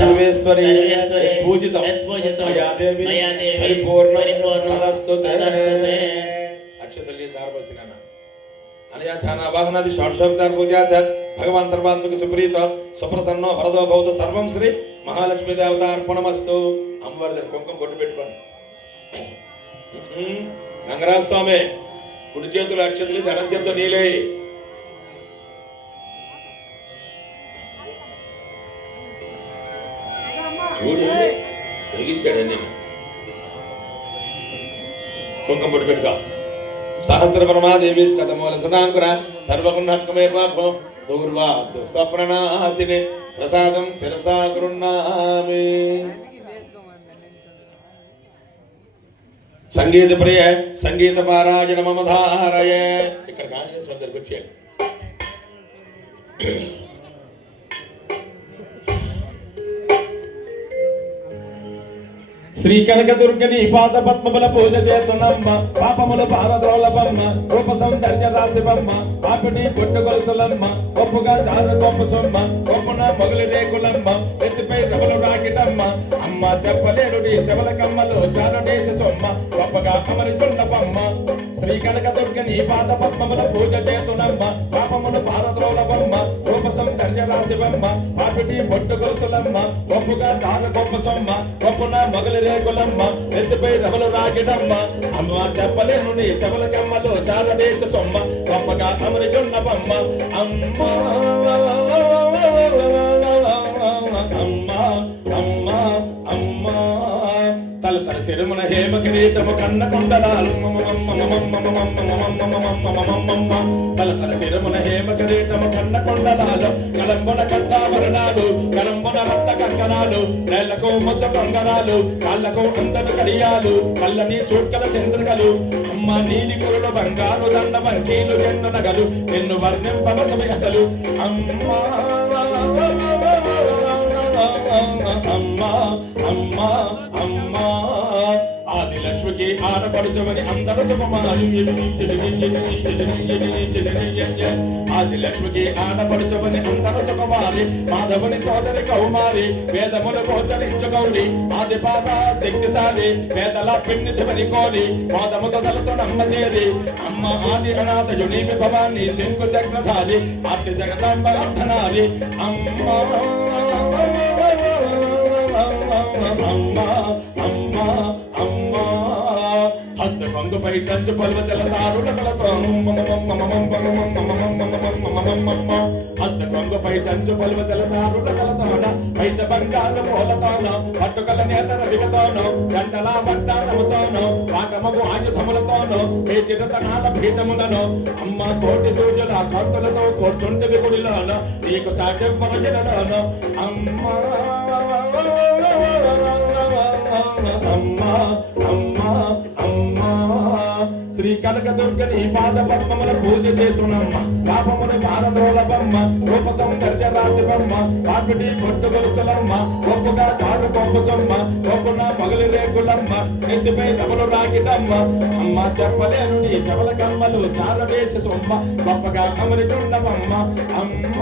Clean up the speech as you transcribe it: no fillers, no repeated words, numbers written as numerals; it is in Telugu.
సర్వేశ్వరి పూజితం మయాదేవి పరిపూర్ణ అక్షతల్లి దారబసిన అనయాచాన వాహనాది షోడశోపచార పూజా చ భగవాన్ సర్వాత్మక సుప్రీత సుప్రసన్నో వరదో భవతు సర్వం శ్రీ మహాలక్ష్మీ దేవతార్పణమస్తు. అమ్మవారి దగ్గర కుంకుమ కొట్టు పెట్టుకోండి. గంగరాజ స్వామి కుడి చేతులు అక్షతలు ఎడం చేతితో నీలే. చూడు వెలిగించాడు నేను కుంకుమ పొడి పెట్టుకో. సహస్ర పరమాదేవి కథమూల సదాంకుర సర్వగుణాత్మమే పాపం దూర్వా దుస్వప్రణాశిని ప్రసాదం శిరసా గృహ్ణామి. సంగీత ప్రియ సంగీత పారాయణ మమధారయ. ఇక్కడ ఆంజనేయ స్వామి దగ్గరికి వచ్చాడు. శ్రీ కనకదుర్గని పాద పద్మముల పూజ చేస్తున్నమ్మ పాపముల పారద్రోలబమ్మ రూప సౌందర్య రాశివమ్మ పాపిడి పుట్టు గొలుసులమ్మ గొప్పగా జాన గొప్ప సొమ్మ గొప్పన మొగలి రేకులమ్మ ఎత్తిపై రవలు రాకిటమ్మ అమ్మ చెప్పలేడు నీ చెవల కమ్మలు చారుడేసి సొమ్మ గొప్పగా అమరితుండపమ్మ. శ్రీ కనకదుర్గని పాద పద్మముల పూజ చేస్తున్నమ్మ పాపముల పారద్రోలబమ్మ రూప సౌందర్య రాశివమ్మ పాపిడి పుట్టు గొలుసులమ్మ గొప్పగా జాన గొప్ప సొమ్మ గొప్పన మొగలి రేకులమ్మ ఎత్తిపై రవలు రాగిడమ్మ అమ్మ చెప్పలేను నీ చెవల కమ్మలు చారదేశ సొమ్మ గొప్పగా అమరియున్నవమ్మ అమ్మ అమ్మ అమ్మ అమ్మ. తల తల శిరమున హేమ కిరీటము కన్న కొండలాలు తల తల శిరమున హేమ కిరీటము కన్న కొండలాలు కలంబున కంఠాభరణాలు కలంబున రక్త కంకణాలు నేలకు ముద్ద కంగనాలు కాళ్ళకు అందరు కడియాలు కళ్ళని చూట్కల చంద్రికలు అమ్మ నీలి కురులు బంగారు దండ వంకీలు ఎన్ను నగలు ఎన్ను వర్ణింపవసమి అసలు అమ్మ అమ్మ అమ్మ అమ్మ. ఆది లక్ష్మికి ఆడపడుచమని అందరూ శుభమాలి ఆది లక్ష్మికి ఆడపడుచమని అందరూ సుఖమాలి మాధవుని సోదరి కౌమారి వేదములు గోచరించు గౌరి ఆది పాద శక్తిశాలి వేదల పిన్నిధిపని కోరి పాదముతో తలతో నమ్మచేరి అమ్మ ఆది అనాథయుని విభవాన్ని శంకు చక్రధారి ఆది జగదాంబ అర్థనాలి అమ్మ అమ్మ అమ్మ అమ్మ. హద్దు కొంగుపై టంచు పలువతల తారుల కలతో హద్దు కొంగుపై టంచు పలువతల తారుల కలతోన బయట బంగారు పూలతోన పట్టుకల నేతర విగతోను గంటల బట్టానముతోను పాకమగు ఆయుధములతోను పేటిన తనాల భీతములను అమ్మ కోటి సూర్యుల కాంతులతో కూర్చుంటివి గుడిలోను నీకు సాటివ్వరజలలోను అమ్మ అమ్మ అమ్మ అమ్మ. శ్రీ కనకదుర్గని పాద పద్మముల పూజ చేస్తున్నమ్మ పాపముల భారద్రోలబమ్మ రూప సౌందర్య రాశివమ్మ పాపిడి పొట్టు గొలుసులమ్మ గొప్పగా చారు గొప్ప సొమ్మ గొప్పన మొగలి రేకులమ్మ ఎత్తిపై రవలు రాగిటమ్మ అమ్మ చెప్పలేను నీ చెవల కమ్మలు చారవేసి సొమ్మ గొప్పగా అమరికుండవమ్మ అమ్మ